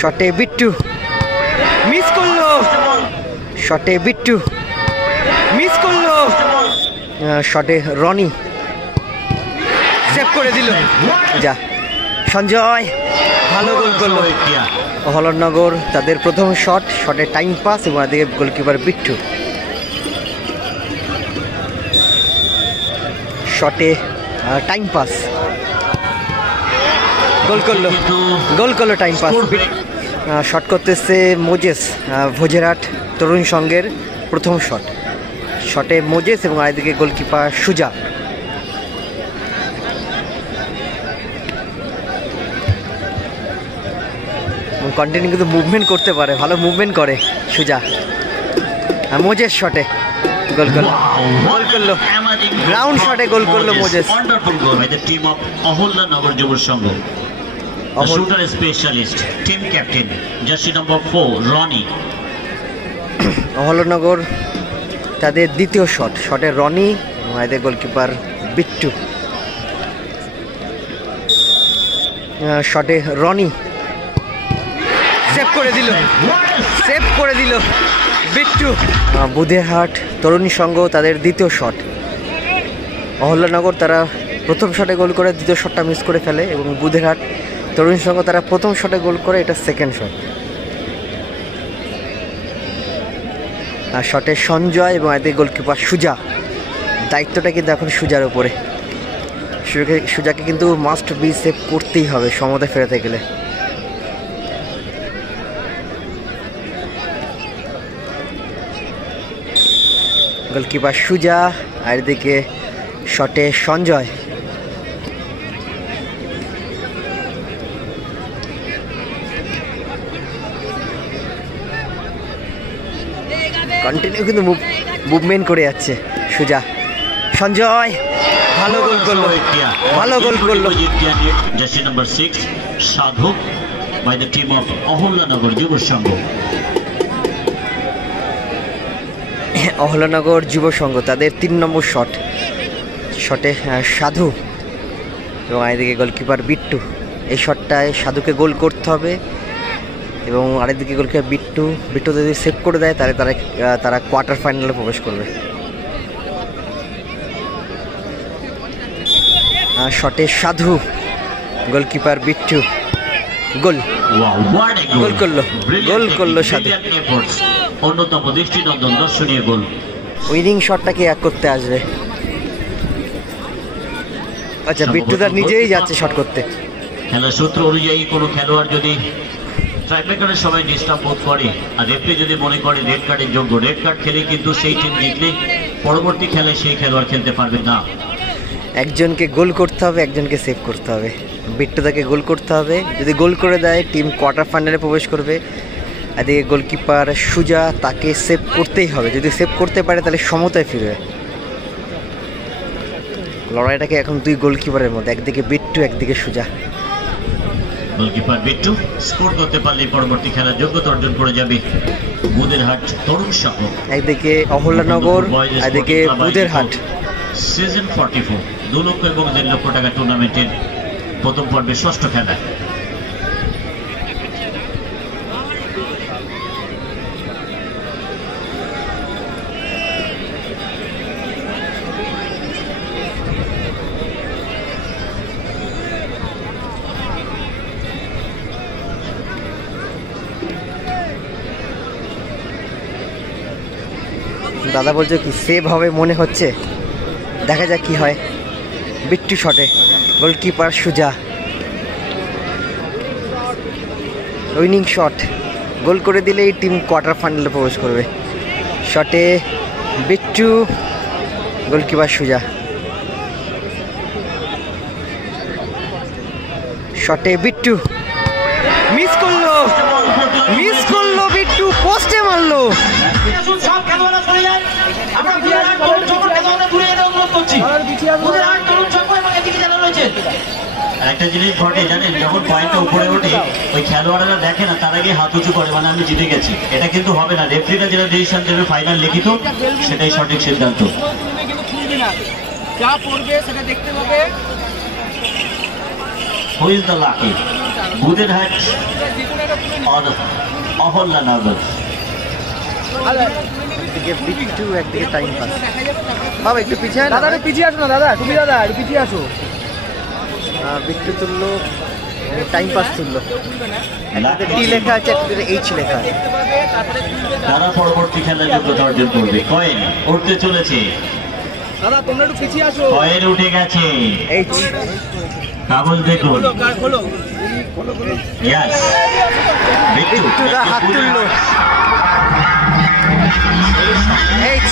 শটে বিট্টু মিস করলো, শটে বিট্টু মিস করলো, শটে রনি সেভ করে দিল। যা সঞ্জয় ভালো গোল করলো। অহল্যাদনগর তাদের প্রথম শটে টাইম পাস এবং এদিকে গোলকিপার বিট্টু শটে টাইম পাস গোল করলো টাইম পাস। শট করতেছে মোজেস, ভোজেরহাট তরুণ সংঘের প্রথম শটে মোজেস এবং আরেকদিকে গোলকিপার সুজা। কন্টিনিউ কিন্তু মুভমেন্ট করতে পারে, ভালো মুভমেন্ট করে সুজা। মোজেস শটে গোল করলো, গ্রাউন্ড শটে গোল করলো মোজেস। অহল্যাদনগর যুব সংঘ shooter specialist team captain jersey number 4 Roni. Ahalyadnagar তাদের দ্বিতীয় শটে রনি এবং এদের গোলকিপার বিট্টু। শটে রনি সেভ করে দিল বিট্টু। বুধেরহাট তরুণ সংঘ তাদের দ্বিতীয় শট। অহল্যাদনগর তারা প্রথম শটে গোল করে দ্বিতীয় শটটা মিস করে ফেলে এবং বুধেরহাট তরুণ সংঘ তারা প্রথম শটে গোল করে, এটা সেকেন্ড শট। আর শটে সঞ্জয় এবং এদের গোলকিপার সুজা। দায়িত্বটা কিন্তু এখন সুজার উপরে। সুজাকে কিন্তু মাস্ট বি সেভ করতেই হবে সমতায় ফেরাতে গেলে। গোলকিপার সুজা আর এদিকে শটে সঞ্জয়। কন্টিনিউ কিন্তু মুভমেন্ট করে যাচ্ছে সুজা। সঞ্জয় ভালো গোল করলো। জার্সি নাম্বার 6 সাধু বাই দ্য টিম অফ অহল্যাদনগর যুব সংঘ। অহল্যাদনগর যুব সংঘ তাদের 3 নম্বর শটে সাধু এবং এদিকে গোলকিপার বিট্টু। এই শটটায় সাধুকে গোল করতে হবে এবং আরেকদিকে গোলকিপার বিট্টু যদি সেভ করে দেয় তাহলে তারা কোয়ার্টার ফাইনালে প্রবেশ করবে। শটে সাধু, গোলকিপার বিট্টু গোল করলো সাধু। অন্যতম দৃষ্টিনন্দন দর্শনীয় গোল। উইনিং শটটাকে এক করতে আসবে। আচ্ছা, বিট্টু তার নিজেই যাচ্ছে শট করতে। খেলার সূত্র অনুযায়ী কোনো খেলোয়াড় যদি ট্রাইব্রেকারের সময় ডিস্টার্ব বোধ করে আর রেফারি যদি মনে করে রেড কার্ডের যোগ্য, রেড কার্ড খেলে কিন্তু সেই টিম জিতলে পরবর্তী খেলায় সেই খেলোয়াড় খেলতে পারবে না। একজনকে গোল করতে হবে, একজনকে সেভ করতে হবে। বিট্টু তাকে গোল করতে হবে, যদি গোল করে দেয় টিম কোয়ার্টার ফাইনালে প্রবেশ করবে। এদিকে গোলকিপার সুজা তাকে সেভ করতেই হবে, যদি সেভ করতে পারে তাহলে সমতায় ফিরবে। লড়াইটাকে এখন 2 গোলকিপারের মধ্যে, একদিকে বিট্টু একদিকে সুজা। গোলকিপার বিট্টু স্কোর করতে পারলে পরবর্তী খেলার যোগ্যতা অর্জন করে যাবে বুধেরহাট তরুণ সংঘ। একদিকে অহল্যাদনগর, এদিকে বুধেরহাট। সিজন 44 2 লক্ষ এবং 1.5 লক্ষ টাকা টুর্নামেন্টের প্রথম পর্বের 6ষ্ঠ খেলা। দাদা বলছে কি সেভ হবে মনে হচ্ছে, দেখা যাক কি হয়। বিট্টু শটে গোলকিপার সুজা, উইনিং শট, গোল করে দিলেই টিম কোয়ার্টার ফাইনালে প্রবেশ করবে। শটে বিট্টু, গোলকিপার সুজা। শটে বিট্টু মিস করলো বিট্টু, পোস্টে মারলো। একটা জিনিস ঘটে জানেন, যখন পয়েন্টটা উপরে ওঠে ওই খেলোয়াড়রা দেখে না, তার আগে হাত উঁচু করে, মানে আমি জিতে গেছি। এটা কিন্তু হবে না, রেফারিরা যেটা ডিসিশন দেবে ফাইনাল লিখিত, সেটাই সঠিক সিদ্ধান্ত। যা পড়বে সেটা দেখতে হবে। Who is the lucky? Budherhat Ahalya nervous. একদিকে বিট্টু, একদিকে টাইম পাস। বাবা একটু পিছিয়ে আয় না, দাদা একটু পিছিয়ে আসো না দাদা, তুমি দাদা একটু পিছিয়ে আসো। বিট্টু তুললো, টাইম পাস তুললো। একদিকে টি লেখা আছে, একদিকে এইচ লেখা আছে। তারা পরবর্তী খেলার যোগ্যতা অর্জন করবে। কয়েন উঠতে চলেছে, দাদা তোমরা একটু পিছিয়ে আসো। কয়েন উঠে গেছে। এইচ কাগজ দেখুন। খোলো। Yes. বিট্টুরা হাত তুললো। এইচ